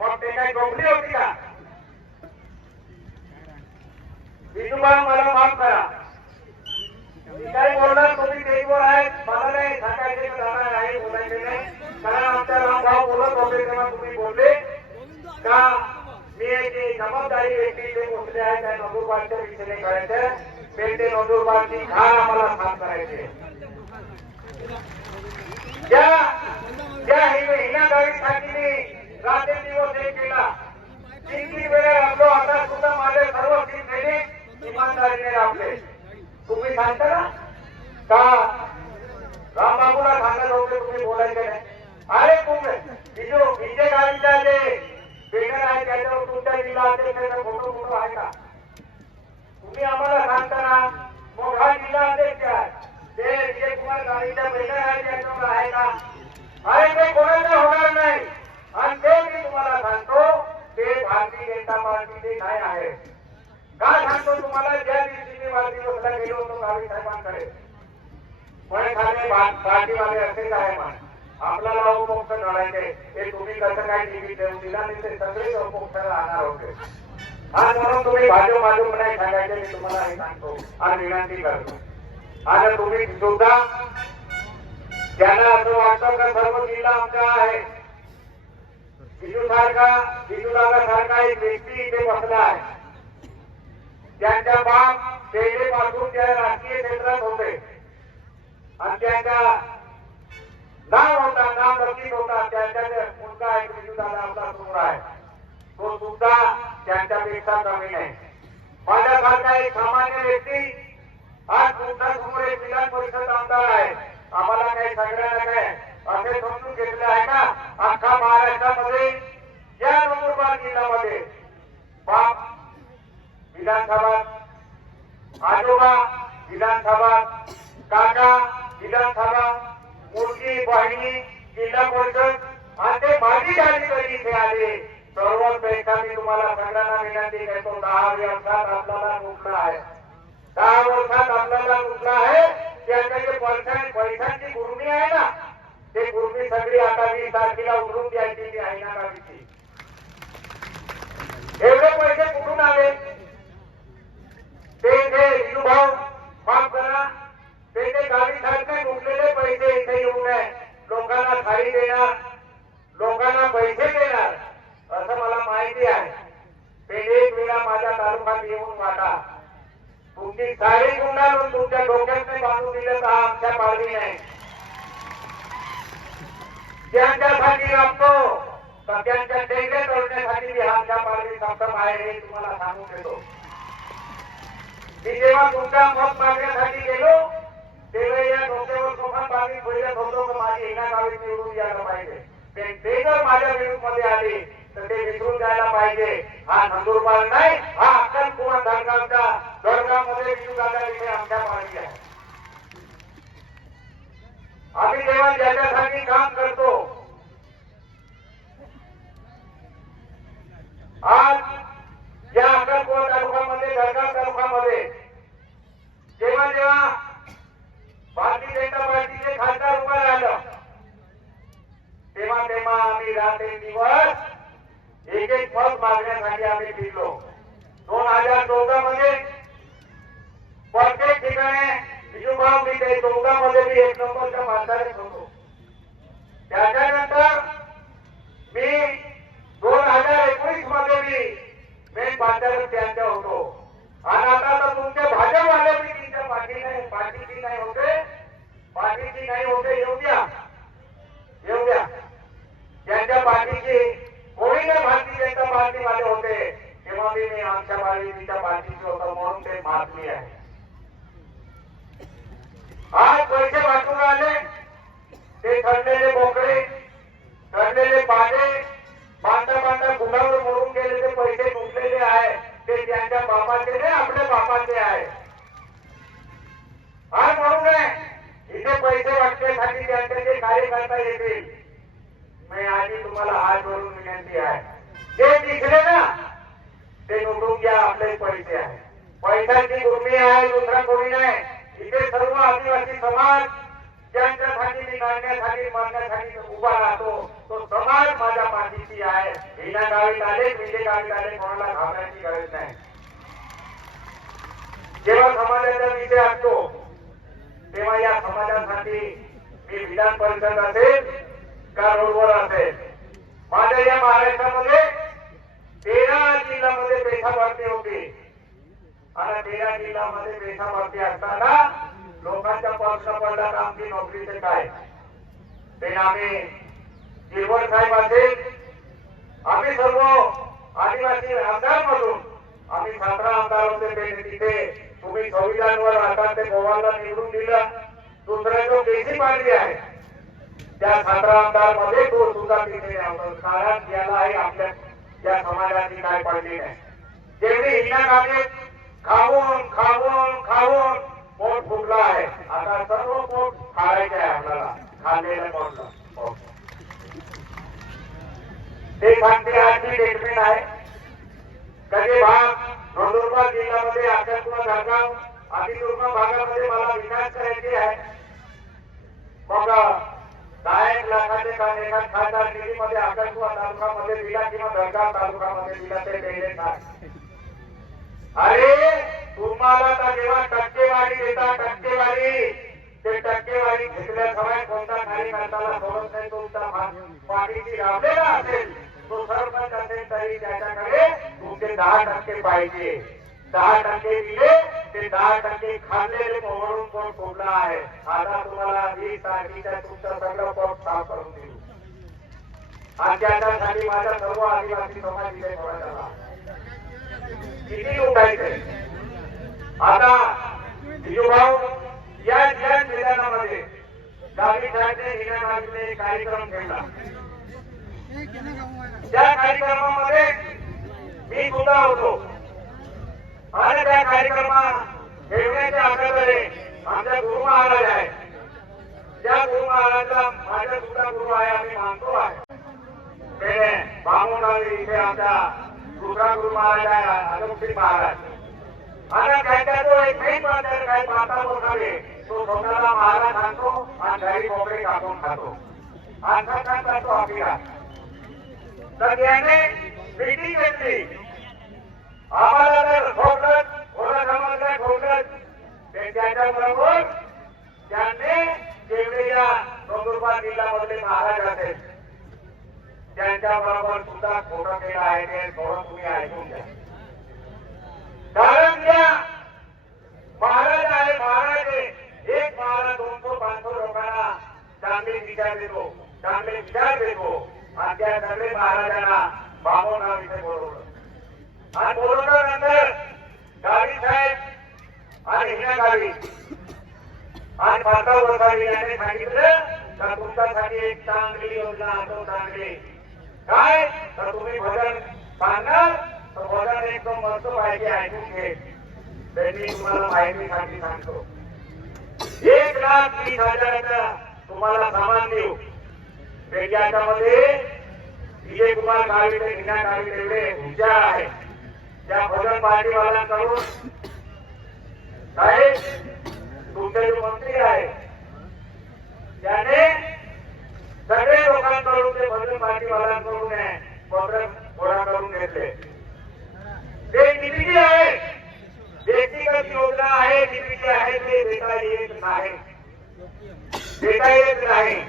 मग ते काही झोपली होती का? विजुबा मला माफ करा. मी काय बोलणार? तुम्ही स्टेजवर आहेत. मला नाही सांगायचे जाणार आहे बोलायचे नाही. कारण आमच्या रामभाऊ बोलत होते तेव्हा तुम्ही बोलले. का? मी एक जबाबदारी व्यक्ती जे पोचले आहे. त्या नंदुरबारच्या विषयाने करायचं पेटे नंदुरबारची घाण आम्हाला साफ करायचे ज्या ज्या हिना गाडीसाठी मी रात्रंदिवस हे केला तीन तीन वेळा राबलो आता सुद्धा माझे सर्व तीन सैनिक इमानदारीने राबले तुम्ही सांगता ना का? रामबाबूला सांगत होते तुम्ही बोलायचे नाही. अरे तुम्ही बिजू विजय गाडीचा जे बॅनर आहे त्याच्यावर तुमच्या जिल्हा अध्यक्षाचा फोटो फोटो आहे का? तुम्ही आम्हाला सांगता ना मग हा जिल्हा अध्यक्ष आहे. ते विजय कुमार गाडीचा बॅनर आहे त्याच्यावर आहे का अरे ते कोणाचं होणार नाही आणि ते मी तुम्हाला सांगतो ते भारतीय जनता पार्टीचे नाही आहे का सांगतो तुम्हाला ज्या दिवशी मी वाढदिवसला गेलो साहेबांकडे पण एखादे पार्टीवाले असेच आहे म्हण आपल्याला उपमुक्त लढायचे हे तुम्ही कसं काय टीव्ही देऊन दिला नाही ते सगळे उपमुक्त राहणार होते आज म्हणून तुम्ही भाजप भाजप नाही सांगायचे मी तुम्हाला हे सांगतो आणि विनंती करतो आणि तुम्ही सुद्धा त्यांना असं वाटतं का सर्व जिल्हा आमचा आहे बिजू सारखा बिजू दादा सारखा एक व्यक्ती इथे बसला आहे त्यांच्या बापपासून त्या राजकीय क्षेत्रात होते. आणि त्यांच्या नाव होता नाव नक्कीच होता. त्यांच्या मुलगा एक बिजू दादा आपला समोर आहे. तो सुद्धा त्यांच्यापेक्षा कमी नाही. माझ्यासारखा एक सामान्य व्यक्ती आज तुमच्यासमोर एक विधान परिषद आमदार आहे. आम्हाला काही सगळ्यांना काय असे समजून घेतले आहे का? अख्खा महाराष्ट्रामध्ये या नंदुरबार जिल्ह्यामध्ये बाप विधानसभा आजोबा विधानसभा काका विधानसभा मुलगी बहिणी जिल्हा परिषद आणि ते माझी कार्यकर्ते इथे आले. सर्वपेक्षा मी तुम्हाला सगळ्यांना विनंती करतो दहा वर्षात आपल्याला नुकलं आहे दहा वर्षात आपल्याला नुकलं आहे त्याच्या जे पैसा पैशांची गुरुणी आहे ना ते गुरुणी सगळी आता वीस तारखेला उघडून द्यायची ती आहे ना गावीची एवढे पैसे कुठून आले ते जे विनुभाव माफ करा ते ते गावी सारखे लुटलेले पैसे इथे येऊ नये लोकांना थाळी देणार लोकांना पैसे देणार असं मला माहिती आहे. पेढे एक वेळा माझ्या तालुक्यात येऊन वाटा. तुमची साडी गुंडाळून तुमच्या डोक्यात नाही बांधून दिलं तर आमच्या पाळवी नाही. ज्यांच्यासाठी लागतो तर त्यांच्या टेंगे तोडण्यासाठी मी आमच्या पाळवी सक्षम आहे हे तुम्हाला सांगून देतो. मी जेव्हा तुमच्या मत मागण्यासाठी गेलो तेव्हा पाहिजे. ते ते जर माझ्या विरुद्धमध्ये आले तर ते विसरून जायला पाहिजे. हा नंदुरबार नाही हा अक्कल कुमार धडगावचा धडगावमध्ये विजू दादा इथे आमच्या पाहिजे आहे. आम्ही जेव्हा ज्याच्यासाठी काम करतो आज या अक्कलकोट तालुक्यामध्ये धडगाव तालुक्यामध्ये जेव्हा जेव्हा भारतीय जनता पार्टीचे खासदार उभं राहिलं तेव्हा तेव्हा आम्ही रात्री दिवस एक एक पद मागण्यासाठी आम्ही फिरलो दोन हजार चौदा मध्ये प्रत्येक ठिकाणी विजूभाव मी ते चौदा मध्ये मी एक नंबरच्या माणसाने होतो त्याच्यानंतर मी दोन हजार एकोणीसमध्ये मी मेन बांधावर त्यांच्या होतो आणि आता तर तुमचे भाजपवाले मी तुमच्या पाठी नाही पाठीची नाही होते पाठीची नाही होते येऊ द्या येऊ द्या ज्यांच्या पाठीची कोणी नाही भारतीय जनता पार्टीवाले होते तेव्हा मी मी आमच्या पार्टीच्या पाठीची होतो म्हणून ते बातमी आहे आज पैसे वाटून आले ते ठरलेले बोकडे ठरलेले पाने बांधा बांधा गुणावर मोडून गेले ते पैसे मातीची आहे जे दिसले ना ते लुटून घ्या आपले पैसे आहे पैशाची गुरमी आहे दुसरा कोणी नाही इथे सर्व आदिवासी समाज ज्यांच्यासाठी मी लढण्यासाठी मारण्यासाठी उभा राहतो तो समाज माझ्या पाठीशी आहे हिना गावीत आले मिले गावीत आले कोणाला घाबरायची गरज नाही. जेव्हा समाजाचा विषय असतो तेव्हा या समाजासाठी मी विधान परिषद असेल का रोडवर असेल? माझ्या या महाराष्ट्रामध्ये तेरा जिल्ह्यामध्ये पेशा भरती होती. आणि तेरा जिल्ह्यामध्ये पेशा भरती असताना लोकांच्या प्रश्न पडला आमची नोकरीचे काय? ते आम्ही गिरवड साहेब असेल आम्ही सर्व आदिवासी आमदारमधून आम्ही सतरा आमदार होते ते तिथे तुम्ही संविधानवर आता ते गोवाला निवडून दिलं. दुसरा जो केसी पांडे आहे त्या सतरा आमदारमध्ये तो सुद्धा तिथे कारण याला आहे. आपल्या या समाजाची काय पडली नाही. जेवढी हिना कामे खाऊन खाऊन खाऊन पोट फुगला आहे. आता सर्व पोट खायचे आहे आपल्याला. खाल्लेलं पोट ते सांगते आजची ट्रीटमेंट आहे. कधी भाग नंदुरबार जिल्ह्यामध्ये अकस्मा धारगाव अतिदुर्गम भागामध्ये मला विकास करायचे आहे. मग दहा एक लाखाचे काम एका खासदार निधीमध्ये अकस्मा तालुकामध्ये दिला किंवा जळगाव तालुकामध्ये दिला ते देणे अरे तुम्हाला तर जेव्हा टक्केवारी देता टक्केवारी. ते टक्केवारी घेतल्या घेतल्याशिवाय कोणता कार्यकर्त्याला सोडत नाही तुमचा पाठीशी राबलेला असेल. तो सरपंच असेल तरी त्याच्याकडे तुमचे दहा टक्के पाहिजे. दहा टक्के दिले ते दहा टक्के खाल्लेले पोहडून पोट फोडला आहे? आता तुम्हाला वीस तारखेच्या तुमचं सगळं पोट साफ करून देऊ. आणि त्याच्यासाठी माझा सर्व आदिवासी समाज इथे थोडा झाला किती उठायचंय आता युभाव या या मैदानामध्ये गावी साहेबने हिना गावीने एक कार्यक्रम ठेवला त्या कार्यक्रमामध्ये मी सुद्धा होतो आणि त्या कार्यक्रमात ठेवण्याच्या अगोदर आमच्या गुरु महाराज आहे त्या गुरु महाराजला माझ्या सुद्धा गुरु आहे आम्ही मानतो आहे ते बामोनावी इथे आमचा दुसरा महाराज आहे महाराज. आणि त्यांच्या तो एक मेन मात्र काही माता बोलणारे. तो स्वतःला महाराज आणतो आणि घरी कोंबडे कापून खातो. असा करतो आपल्या तर याने मीटिंग घेतली. आम्हाला जर ठोकलं थोडं समजलं ठोकलं ते त्यांनी केवढ्या नंदुरबार जिल्ह्यामधले महाराज असेल. त्यांच्या बरोबर सुद्धा खोटं केलं आहे ते थोडं तुम्ही ऐकून घ्या. कारण त्या महाराज आहे महाराज एक महाराज दोनशे पाचशे लोकांना चांगले विचार देतो चांगले विचार देतो. आणि त्या सगळे महाराजांना बाबू नाव इथे बोलवलं. आणि बोलवल्यानंतर गावी साहेब आणि हिना गावी आणि भारतावर गावी यांनी सांगितलं तर तुमच्यासाठी एक चांगली योजना असो चांगली काय? तर तुम्ही भजन सांगणार तर भजन एकदम मस्त माहिती ऐकून घे. त्यांनी तुम्हाला माहिती साठी सांगतो. एक लाख तीस हजाराचा तुम्हाला सामान देऊ. त्याच्यामध्ये विजय कुमार गावी ते हिना गावी तेवढे हुशार आहे त्या भजन पार्टीवाल्यांकडून साहेब तुमचे जो मंत्री आहे त्याने सगळे लोकांकडून ते भजन पार्टीवाल्यांकडून पत्र गोळा करून घेतले ते निधी आहे व्यक्तिगत योजना आहे निधी आहे ते देता येत नाही देता येत नाही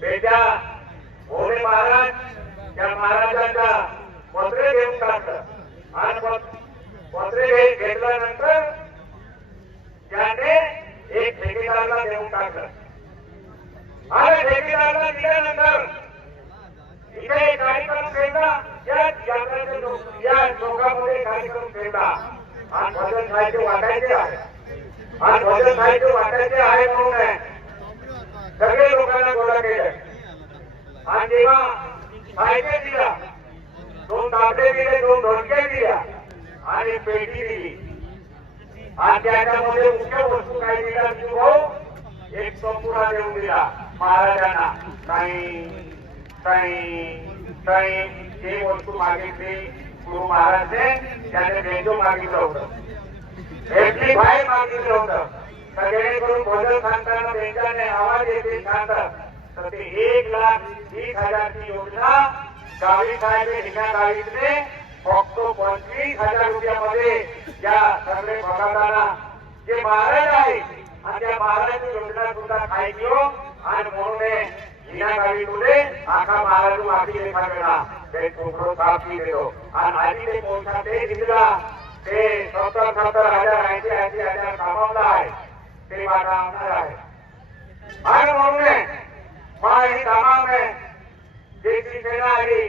त्याच्या भोले महाराज त्या महाराजांचा पत्रे देऊन टाकलं आणि पत- पत्रे घे- घेतल्यानंतर त्याने एक ठेकेदाराला देऊन टाकलं आणि ठेकेदाराला दिल्यानंतर इथे एक कार्यक्रम ठेवला या यात्राचे लोक या लोकांमध्ये कार्यक्रम ठेवला आणि भजन साहित्य वाटायचे आहे आणि भजन साहित्य वाटायचे आहे म्हणून आहे. सगळे लोकांना गोळा केलं आणि जेव्हा साहित्य दिला दोन दोन धोक्या दिल्या आणि पेटी दिली. आणि त्याच्यामध्ये मुख्य वस्तू काय दिला भाऊ? एक संपुरा देऊन दिला. महाराजांना काही काही काही जी वस्तू मागितली गुरु महाराजने. त्याने बेंजो मागितलं होतं. एमपी बाहेर मागितलं होतं. सगळेकडून भजन सांगताना बेंजाने आवाज येते सांगतात. तर ते एक लाख वीस हजारची योजना गावी साहेब हिना गावीतले फक्त पंचवीस हजार रुपयामध्ये या सगळे भगवताना जे महाराज आहे आणि त्या महाराजची योजना सुद्धा खायची हो. आणि म्हणून हिना गावी तुले महाराज माफी लेखा ते छोकरो देतो. आणि आधी ते ते दिला ते सत्तर सत्तर हजार ऐंशी ऐंशी हजार कमावला आहे. ते वाटा आहे. आणि म्हणून हे मला ही तमाम आहे जे शिवसेना आली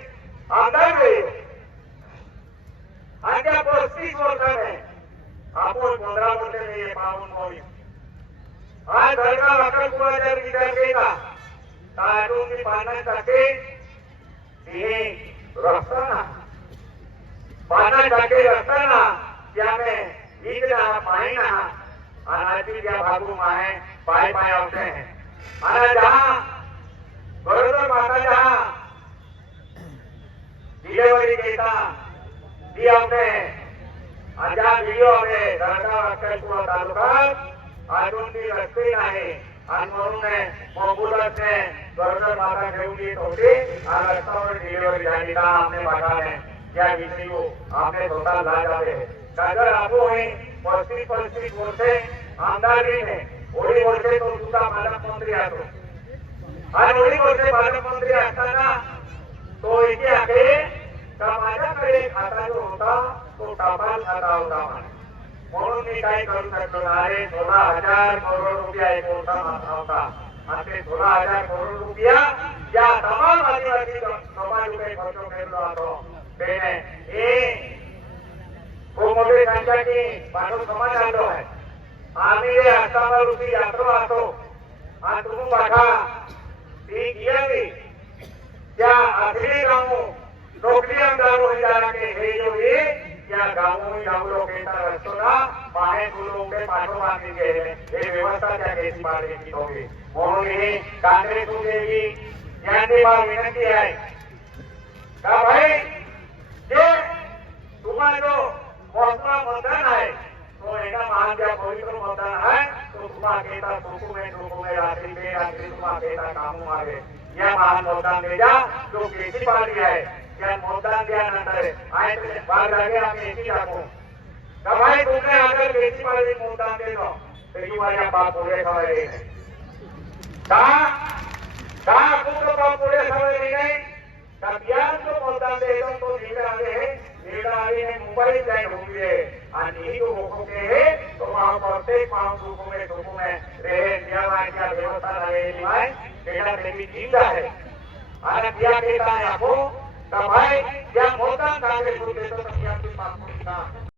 आमदार हुए आज त्या पस्तीस वर्षाने आपण पंधरा वर्षे नाही पाहून होईल आज सरकार अक्कलपुराच्या विचार केला तारून मी पन्नास हे रस्ताना पन्नास रस्ताना त्याने इकडे पाहिना अनाजी त्या भागू आहे पाय पाय होते हैं અને जहाँ बरोबर माता जहाँ डिलेवरी देता ती आपने आजा व्हिडिओ हवे दरगाव अक्कलपुरा तालुक्यात अजून ती नाही आणि म्हणून मोबुलसने गरोदर माता घेऊन येत होती. आणि रस्त्यावर डिलिव्हरी झाली पाठाने. या विषयी स्वतः कागर पस्तीस पस्तीस वर्षे ओढी वर्षे तो सुद्धा पालकमंत्री असतो आणि ओढी वर्षे पालकमंत्री असताना तो इथे आहे. का माझ्याकडे खाता जो होता तो टपाल खाता होता म्हणे म्हणून मी काय करू शकतो ना अरे सोळा हजार करोड रुपया एक मोठा माथा होता आणि ते सोळा हजार करोड रुपया या तमाम आदिवासी समाज रुपये खर्च केलेलो होतो त्याने हे खूप मोठे त्यांच्याशी मानव समाज आलो आहे आम्ही हे आसामा रूपी यात्रा असतो आणि तुम्ही बघा ती गियावी त्या आखरी गावों जो ये त्या गावों में गाव लोग केता रस्तो ना बाहेर गुलो के पाठो मागणी गेले हे व्यवस्था त्या केसी पाडण्याची होती म्हणून हे काँग्रेस देवी यांनी मला विनंती आहे का भाई जे तुम्हाला जो मोसमा मतदान आहे तो एका महान ज्या पवित्र मतदान आहे तो तुम्हाला केता सुकू में रात्री में, रात्री तुम्हाला केता कामू मागे या महान मतदान द्या जो केसी पार्टी आहे त्या मतदान द्यानंतर आहे ते भाग जागे आम्ही एकी टाकू का भाई तुमने अगर केसी पार्टी मतदान देतो तरी माझ्या बाप पुढे सवय का का पुत्र बाप पुढे सवय नाही का बिहार जो मतदान देतो तो नीडा आले है। नीडा आली है मुंबई जाए होंगे आणि ही जो होको के है तो वहाँ प्रत्येक पाँव सुखों में सुखों में रहे। न्याय क्या व्यवस्था रहेगी भाई बेटा देवी जिंदा है। आणि बिया केता है आपको का भाई या मतदान कांग्रेस को तर बिया मागणी का